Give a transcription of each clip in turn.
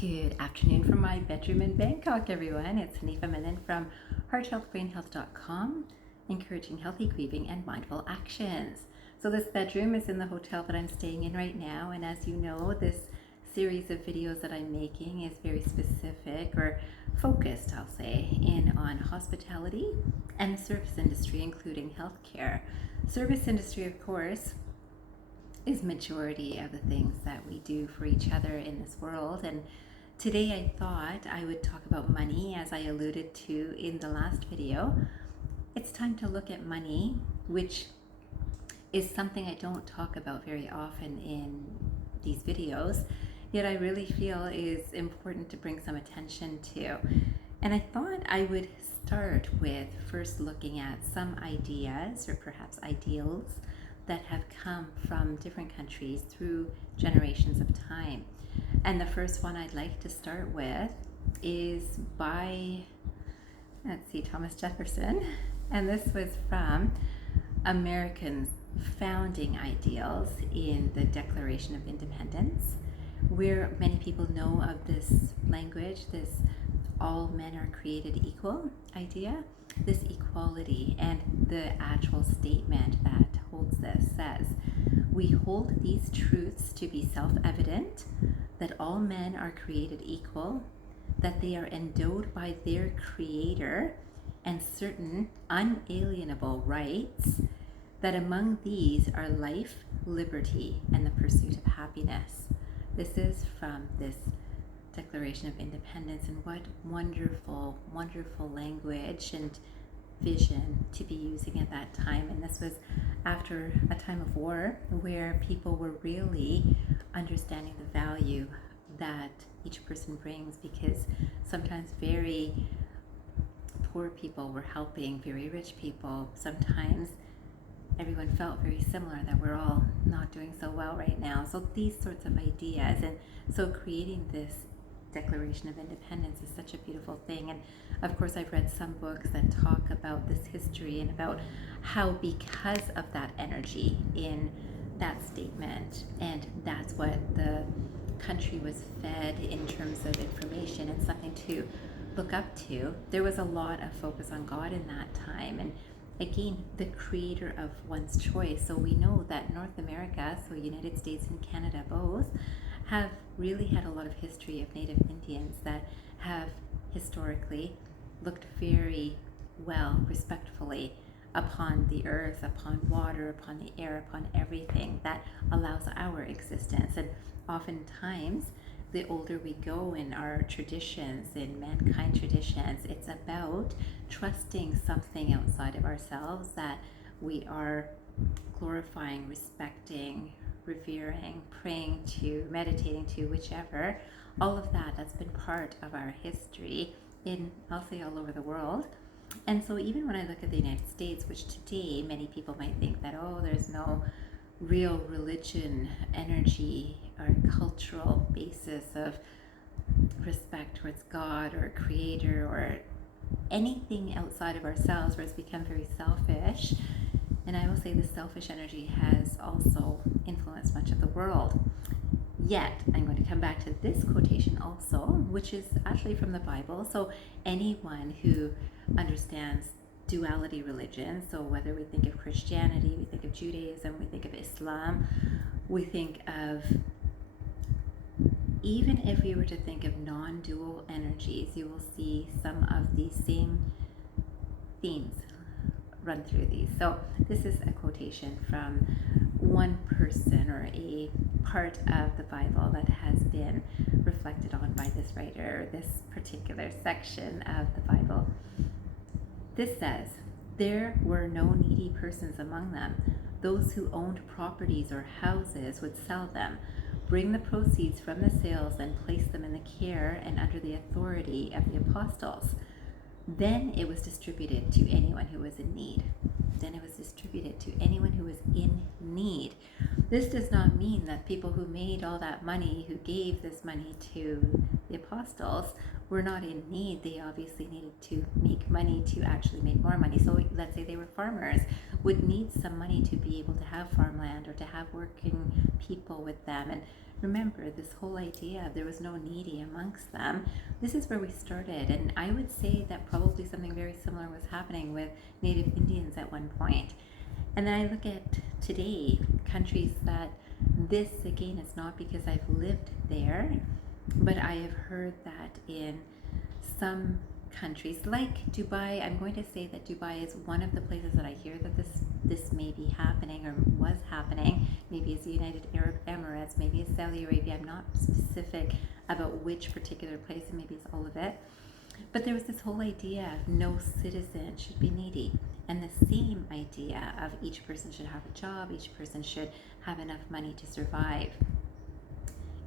Good afternoon from my bedroom in Bangkok, everyone. It's Hanifa Menon from hearthealthbrainhealth.com, encouraging healthy grieving and mindful actions. So this bedroom is in the hotel that I'm staying in right now, and as you know, this series of videos that I'm making is very specific or focused, I'll say, in on hospitality and the service industry, including healthcare. Service industry, of course, is majority of the things that we do for each other in this world. And today I thought I would talk about money, as I alluded to in the last video. It's time to look at money, which is something I don't talk about very often in these videos, yet I really feel is important to bring some attention to. And I thought I would start with first looking at some ideas or perhaps ideals that have come from different countries through generations of time. And the first one I'd like to start with is by, Thomas Jefferson. And this was from Americans' founding ideals in the Declaration of Independence, where many people know of this language, this all men are created equal idea, this equality, and the actual statement that holds this says, "We hold these truths to be self-evident, that all men are created equal, that they are endowed by their Creator and certain unalienable rights, that among these are life, liberty, and the pursuit of happiness." This is from this Declaration of Independence, and what wonderful, wonderful language and vision to be using at that time. And this was after a time of war where people were really understanding the value that each person brings, because sometimes very poor people were helping very rich people. Sometimes everyone felt very similar, that we're all not doing so well right now. So these sorts of ideas, and so creating this Declaration of Independence is such a beautiful thing. And of course, I've read some books that talk about this history and about how, because of that energy in that statement, and that's what the country was fed in terms of information and something to look up to, there was a lot of focus on God in that time, and again, the creator of one's choice. So we know that North America, so United States and Canada both, have really had a lot of history of Native Indians that have historically looked very well, respectfully upon the earth, upon water, upon the air, upon everything that allows our existence. And oftentimes, the older we go in our traditions, in mankind traditions, it's about trusting something outside of ourselves that we are glorifying, respecting, revering, praying to, meditating to, whichever. All of that, that's been part of our history in, I'll say, all over the world. And so even when I look at the United States, which today many people might think that, oh, there's no real religion, energy, or cultural basis of respect towards God or Creator or anything outside of ourselves, where it's become very selfish. And I will say the selfish energy has also influenced much of the world. Yet, I'm going to come back to this quotation also, which is actually from the Bible. So anyone who understands duality religion, so whether we think of Christianity, we think of Judaism, we think of Islam, we think of, even if we were to think of non-dual energies, you will see some of these same themes run through these. So this is a quotation from one person, or a part of the Bible that has been reflected on by this writer, this particular section of the Bible. This says, "There were no needy persons among them. Those who owned properties or houses would sell them, bring the proceeds from the sales, and place them in the care and under the authority of the apostles. Then it was distributed to anyone who was in need." Then it was distributed to anyone who was in need. This does not mean that people who made all that money, who gave this money to the apostles, were not in need. They obviously needed to make money to actually make more money. So let's say they were farmers, would need some money to be able to have farmland or to have working people with them. And remember this whole idea of there was no needy amongst them. This is where we started, and I would say that probably something very similar was happening with Native Indians at one point. And then I look at today, countries that this, again, is not because I've lived there, but I have heard that in some countries like Dubai, I'm going to say that Dubai is one of the places that I hear that this may be happening or was happening. Maybe it's the United Arab Emirates, maybe it's Saudi Arabia. I'm not specific about which particular place, and maybe it's all of it. But there was this whole idea of no citizen should be needy, and the same idea of each person should have a job, each person should have enough money to survive.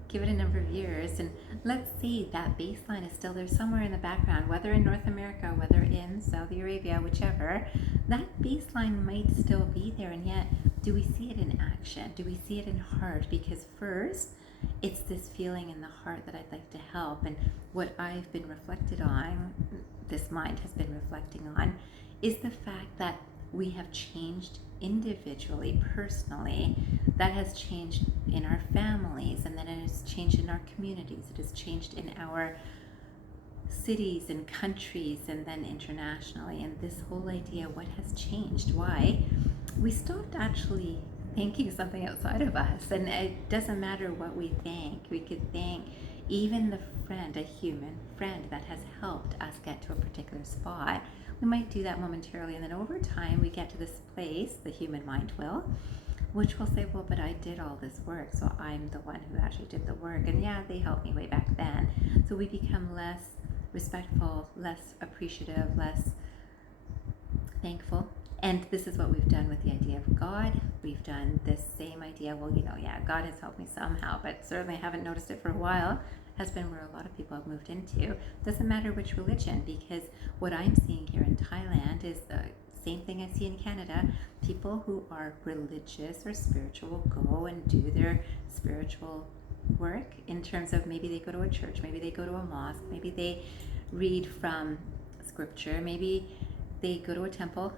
Give it a number of years, and let's see that baseline is still there somewhere in the background, whether in North America, whether in Saudi Arabia, whichever, that baseline might still be there. And yet, do we see it in action? Do we see it in heart? Because first, it's this feeling in the heart that I'd like to help. And what I've been reflected on, this mind has been reflecting on, is the fact that we have changed individually, personally. That has changed in our families, and then it has changed in our communities. It has changed in our cities and countries, and then internationally. And this whole idea, what has changed? Why? We stopped actually thanking something outside of us, and it doesn't matter what we thank. We could thank even the friend, a human friend that has helped us get to a particular spot. We might do that momentarily, and then over time we get to this place, the human mind will, which will say, well, but I did all this work, so I'm the one who actually did the work, and yeah, they helped me way back then. So we become less respectful, less appreciative, less thankful. And this is what we've done with the idea of God. We've done this same idea, well, yeah, God has helped me somehow, but certainly I haven't noticed it for a while. Has been where a lot of people have moved into. Doesn't matter which religion, because what I'm seeing here in Thailand is the same thing I see in Canada. People who are religious or spiritual go and do their spiritual work in terms of maybe they go to a church, maybe they go to a mosque, maybe they read from scripture, maybe they go to a temple.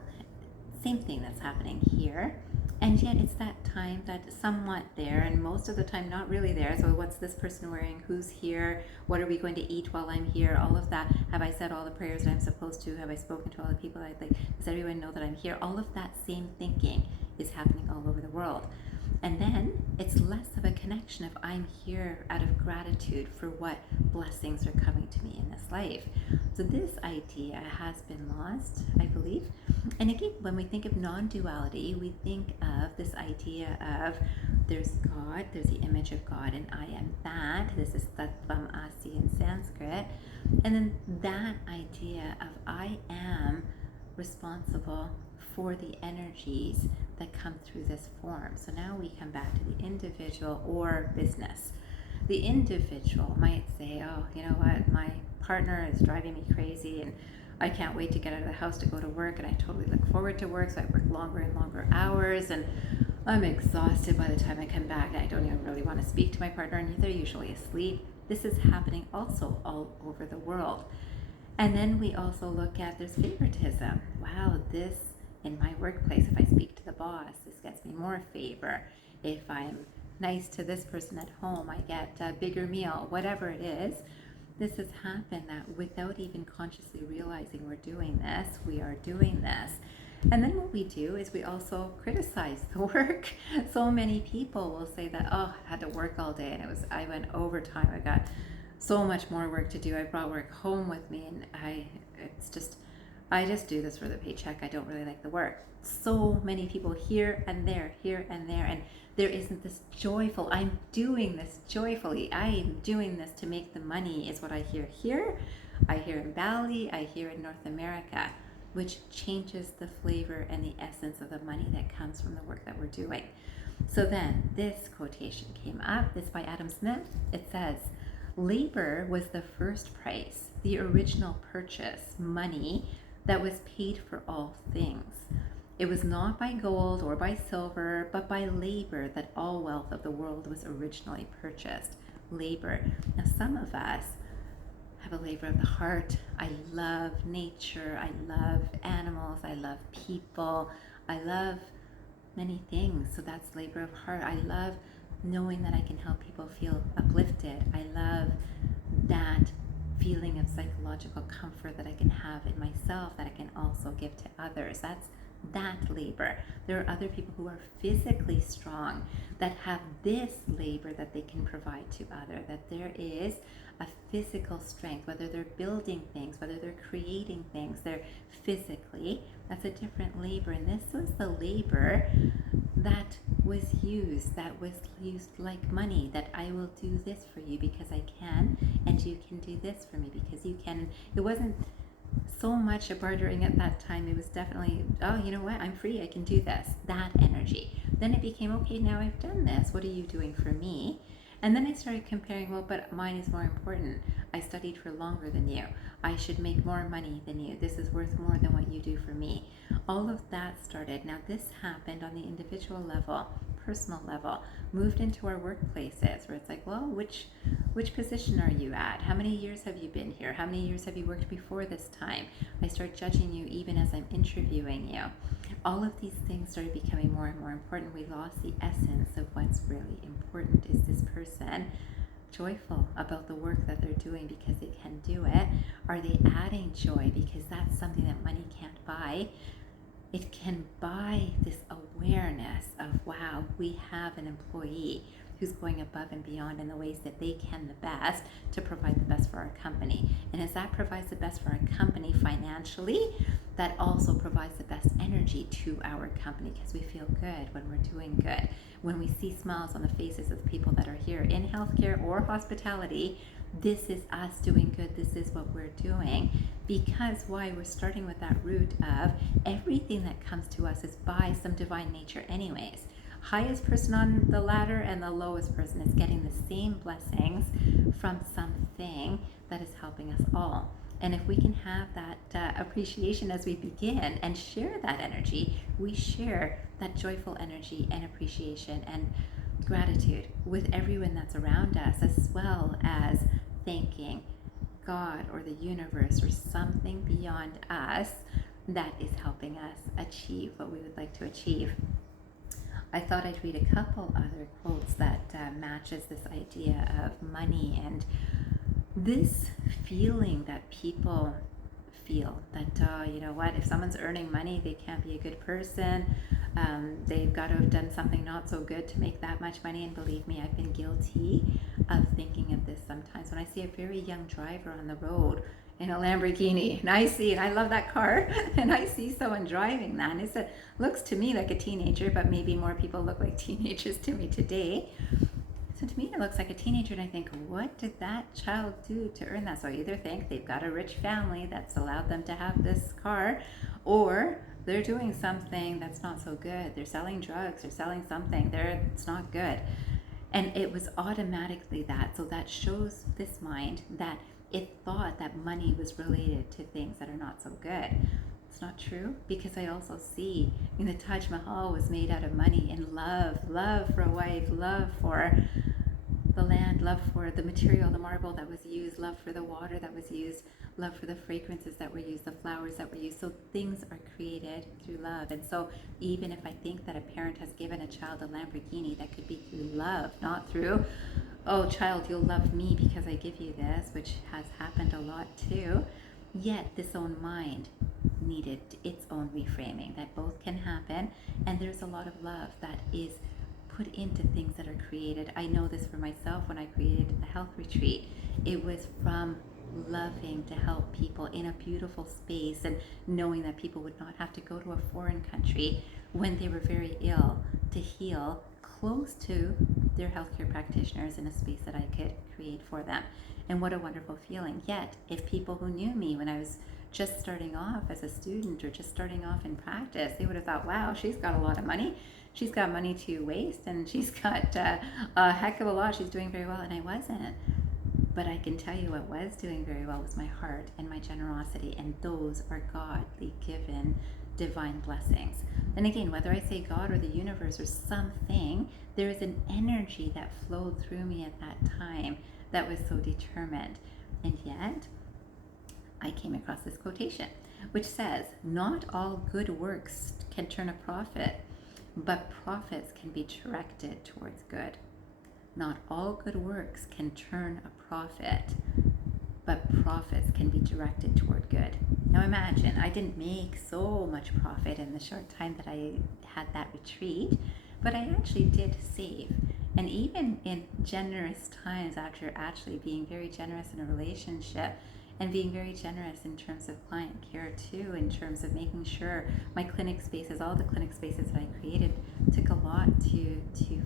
Same thing that's happening here. And yet it's that time that somewhat there, and most of the time not really there. So what's this person wearing? Who's here? What are we going to eat while I'm here? All of that. Have I said all the prayers that I'm supposed to? Have I spoken to all the people I'd like? Does everyone know that I'm here? All of that same thinking is happening all over the world. And then it's less of a connection of I'm here out of gratitude for what blessings are coming to me in this life. So this idea has been lost, I believe. And again, when we think of non-duality, we think of this idea of there's God, there's the image of God, and I am that. This is Tattvam Asi in Sanskrit. And then that idea of I am responsible for the energies that come through this form. So now we come back to the individual or business. The individual might say, oh, you know what, my partner is driving me crazy, and I can't wait to get out of the house to go to work, and I totally look forward to work, so I work longer and longer hours, and I'm exhausted by the time I come back, and I don't even really want to speak to my partner, and they're usually asleep. This is happening also all over the world. And then we also look at there's favoritism. Wow, this in my workplace, if I speak to the boss, this gets me more favor. If I'm nice to this person at home, I get a bigger meal, whatever it is. This has happened that without even consciously realizing we're doing this, we are doing this. And then what we do is we also criticize the work. So many people will say that, oh, I had to work all day, and I went overtime. I got so much more work to do. I brought work home with me, and I just do this for the paycheck. I don't really like the work. So many people here and there, and there isn't this joyful, I'm doing this joyfully. I am doing this to make the money is what I hear here. I hear in Bali, I hear in North America, which changes the flavor and the essence of the money that comes from the work that we're doing. So then this quotation came up. It's by Adam Smith. It says, labor was the first price, the original purchase, money that was paid for all things. It was not by gold or by silver, but by labor that all wealth of the world was originally purchased. Labor. Now, some of us have a labor of the heart. I love nature. I love animals. I love people. I love many things. So that's labor of heart. I love knowing that I can help people feel uplifted. I love that feeling of psychological comfort that I can have in myself that I can also give to others. That's that labor. There are other people who are physically strong that have this labor that they can provide to other, that there is a physical strength, whether they're building things, whether they're creating things, they're physically, that's a different labor. And this was the labor that was used like money, that I will do this for you because I can, and you can do this for me because you can. It wasn't so much a bartering at that time. It was definitely, oh, you know what, I'm free, I can do this, that energy. Then it became, okay, now I've done this, what are you doing for me? And then I started comparing, well, but mine is more important. I studied for longer than you. I should make more money than you. This is worth more than what you do for me. All of that started. Now this happened on the individual level, personal level, moved into our workplaces where it's like, well, which position are you at? How many years have you been here? How many years have you worked before this time? I start judging you even as I'm interviewing you. All of these things started becoming more and more important. We lost the essence of what's really important. Is this person joyful about the work that they're doing because they can do it? Are they adding joy? Because that's something that money can't buy. It can buy this awareness of, wow, we have an employee who's going above and beyond in the ways that they can the best to provide the best for our company. And as that provides the best for our company financially, that also provides the best energy to our company because we feel good when we're doing good. When we see smiles on the faces of the people that are here in healthcare or hospitality, this is us doing good. This is what we're doing. Because why? We're starting with that root of everything that comes to us is by some divine nature anyways. Highest person on the ladder and the lowest person is getting the same blessings from something that is helping us all. And if we can have that appreciation as we begin and share that energy, we share that joyful energy and appreciation and gratitude with everyone that's around us, as well as thanking God or the universe or something beyond us that is helping us achieve what we would like to achieve. I thought I'd read a couple other quotes that matches this idea of money and this feeling that people feel that, you know what, if someone's earning money, they can't be a good person. They've got to have done something not so good to make that much money. And believe me, I've been guilty of thinking of this sometimes. When I see a very young driver on the road in a Lamborghini, and I love that car, and I see someone driving that, and it looks to me like a teenager, but maybe more people look like teenagers to me today. So to me, it looks like a teenager, and I think, what did that child do to earn that? So I either think they've got a rich family that's allowed them to have this car, or they're doing something that's not so good. They're selling drugs, they're selling something, it's not good. And it was automatically that. So that shows this mind that it thought that money was related to things that are not so good. It's not true, because I also see the Taj Mahal was made out of money and love for a wife, love for the land, love for the material, the marble that was used, love for the water that was used, love for the fragrances that were used, the flowers that were used. So things are created through love. And so even if I think that a parent has given a child a Lamborghini, that could be through love, not through, oh child, you'll love me because I give you this, which has happened a lot too. Yet this own mind needed its own reframing, that both can happen. And there's a lot of love that is put into things that are created. I know this for myself. When I created a health retreat, it was from loving to help people in a beautiful space and knowing that people would not have to go to a foreign country when they were very ill to heal close to their healthcare practitioners in a space that I could create for them. And what a wonderful feeling. Yet, if people who knew me when I was just starting off as a student or just starting off in practice, they would have thought, wow, she's got a lot of money. She's got money to waste, and she's got a heck of a lot. She's doing very well, and I wasn't. But I can tell you what was doing very well was my heart and my generosity, and those are godly given divine blessings. And again, whether I say God or the universe or something, there is an energy that flowed through me at that time that was so determined. And yet, I came across this quotation, which says, not all good works can turn a profit, but profits can be directed towards good. Not all good works can turn a profit, but profits can be directed toward good. Now imagine, I didn't make so much profit in the short time that I had that retreat, but I actually did save. And even in generous times, after actually being very generous in a relationship and being very generous in terms of client care too, in terms of making sure my clinic spaces, all the clinic spaces that I created, took a lot to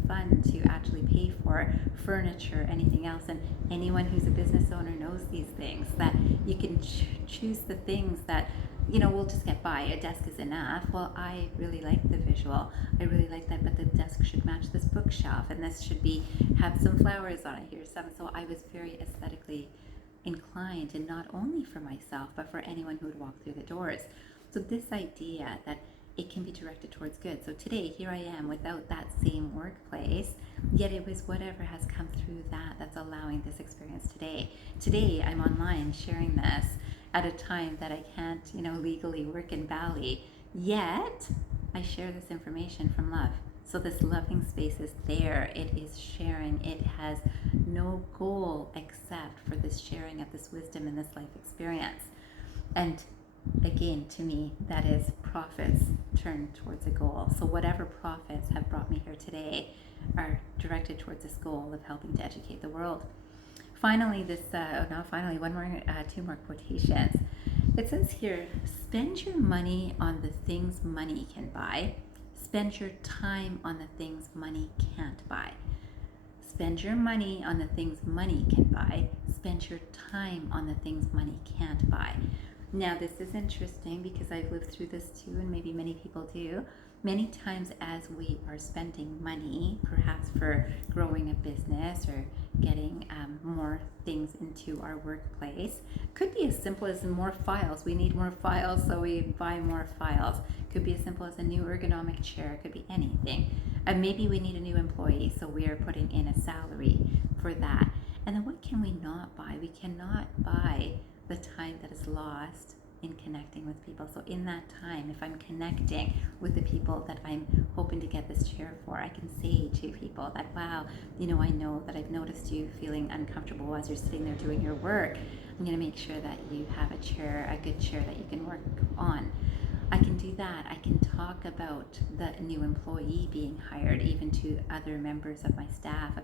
fund, to actually pay for furniture, anything else. And anyone who's a business owner knows these things, that you can choose the things that, we'll just get by. A desk is enough. Well, I really like the visual. I really like that, but the desk should match this bookshelf, and this should have some flowers on it here. So I was very aesthetically inclined, and not only for myself, but for anyone who would walk through the doors. So this idea that it can be directed towards good. So today, here I am without that same workplace, yet it was whatever has come through that's allowing this experience today. Today, I'm online sharing this at a time that I can't, legally work in Bali, yet I share this information from love. So this loving space is there. It is sharing. It has no goal except for this sharing of this wisdom and this life experience. And again, to me, that is profits turned towards a goal. So whatever profits have brought me here today are directed towards this goal of helping to educate the world. Finally, two more quotations. It says here, spend your money on the things money can buy. Spend your time on the things money can't buy. Spend your money on the things money can buy. Spend your time on the things money can't buy. Now, this is interesting because I've lived through this too, and maybe many people do. Many times as we are spending money, perhaps for growing a business or getting more things into our workplace, could be as simple as more files. We need more files, so we buy more files. Could be as simple as a new ergonomic chair. Could be anything. Maybe we need a new employee, so we are putting in a salary for that. And then what can we not buy? We cannot buy the time that is lost in connecting with people. So in that time, if I'm connecting with the people that I'm hoping to get this chair for, I can say to people that, wow, I know that I've noticed you feeling uncomfortable as you're sitting there doing your work. I'm going to make sure that you have a good chair that you can work on. I can do that. I can talk about the new employee being hired, even to other members of my staff. If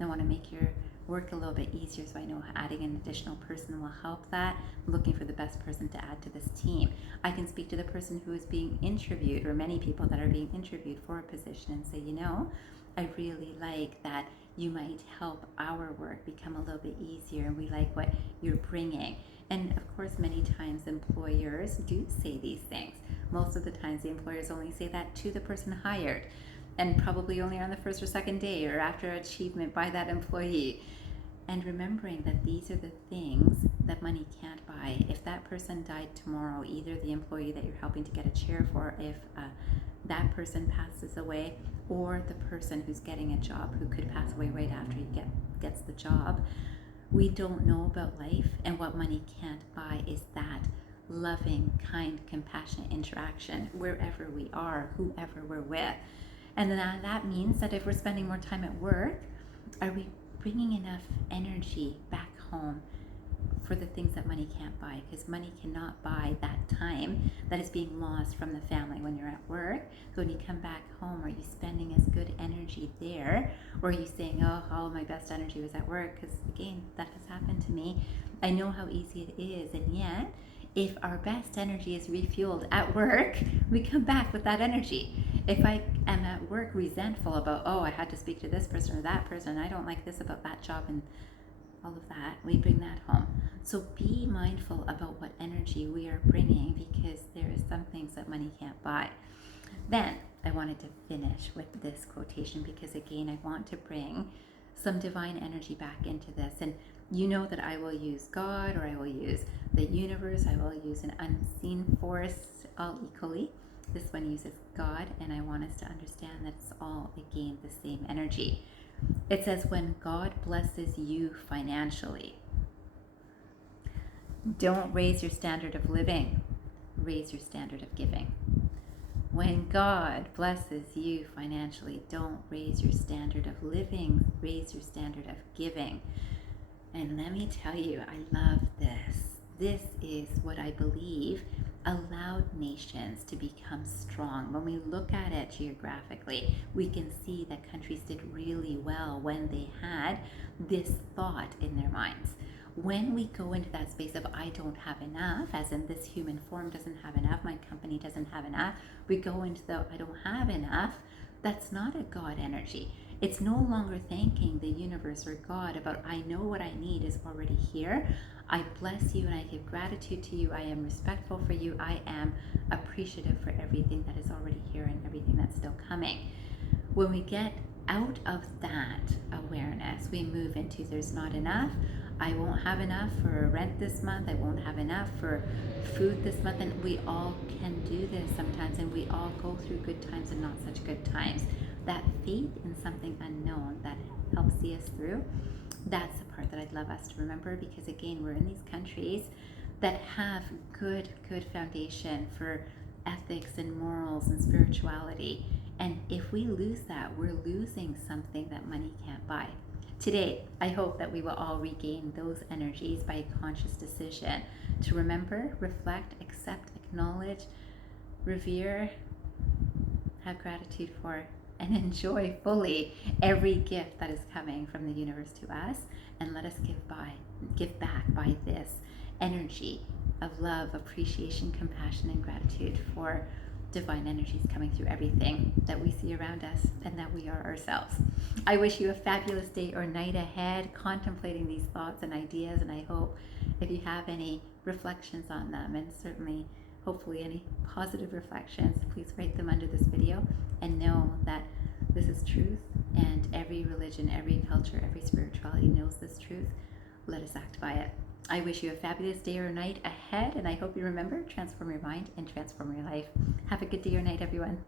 I want to make your work a little bit easier, so I know adding an additional person will help that. I'm looking for the best person to add to this team. I can speak to the person who is being interviewed, or many people that are being interviewed for a position, and say, I really like that you might help our work become a little bit easier, and we like what you're bringing. And of course, many times employers do say these things. Most of the times the employers only say that to the person hired, and probably only on the first or second day or after achievement by that employee. And remembering that these are the things that money can't buy. If that person died tomorrow, either the employee that you're helping to get a chair for, if that person passes away, or the person who's getting a job who could pass away right after he gets the job, we don't know about life. And what money can't buy is that loving, kind, compassionate interaction wherever we are, whoever we're with. And then that means that if we're spending more time at work, are we bringing enough energy back home for the things that money can't buy? Because money cannot buy that time that is being lost from the family when you're at work. So when you come back home, are you spending as good energy there? Or are you saying, oh, all of my best energy was at work? Because again, that has happened to me. I know how easy it is. And yet, if our best energy is refueled at work, we come back with that energy. If I am at work resentful about, oh, I had to speak to this person or that person, I don't like this about that job and all of that, we bring that home. So be mindful about what energy we are bringing, because there is some things that money can't buy. Then I wanted to finish with this quotation because, again, I want to bring some divine energy back into this. And you know that I will use God, or I will use the universe, I will use an unseen force, all equally. This one uses God, and I want us to understand that it's all, again, the same energy. It says, when God blesses you financially, don't raise your standard of living, raise your standard of giving. When God blesses you financially, don't raise your standard of living, raise your standard of giving. And let me tell you, I love this. This is what I believe allowed nations to become strong. When we look at it geographically, we can see that countries did really well when they had this thought in their minds. When we go into that space of I don't have enough, as in this human form doesn't have enough, my company doesn't have enough, we go into the I don't have enough, that's not a God energy. It's no longer thanking the universe or God about I know what I need is already here. I bless you and I give gratitude to you. I am respectful for you. I am appreciative for everything that is already here and everything that's still coming. When we get out of that awareness, we move into there's not enough. I won't have enough for rent this month. I won't have enough for food this month. And we all can do this sometimes, and we all go through good times and not such good times. That faith in something unknown that helps see us through, that's the part that I'd love us to remember, because again, we're in these countries that have good foundation for ethics and morals and spirituality. And if we lose that, we're losing something that money can't buy. Today, I hope that we will all regain those energies by a conscious decision to remember, reflect, accept, acknowledge, revere, have gratitude for, and enjoy fully every gift that is coming from the universe to us, and let us give back by this energy of love, appreciation, compassion, and gratitude for divine energies coming through everything that we see around us and that we are ourselves. I wish you a fabulous day or night ahead contemplating these thoughts and ideas, and I hope if you have any reflections on them, and certainly hopefully any positive reflections, please write them under this video, and know that this is truth, and every religion, every culture, every spirituality knows this truth. Let us act by it. I wish you a fabulous day or night ahead, and I hope you remember, transform your mind and transform your life. Have a good day or night, everyone.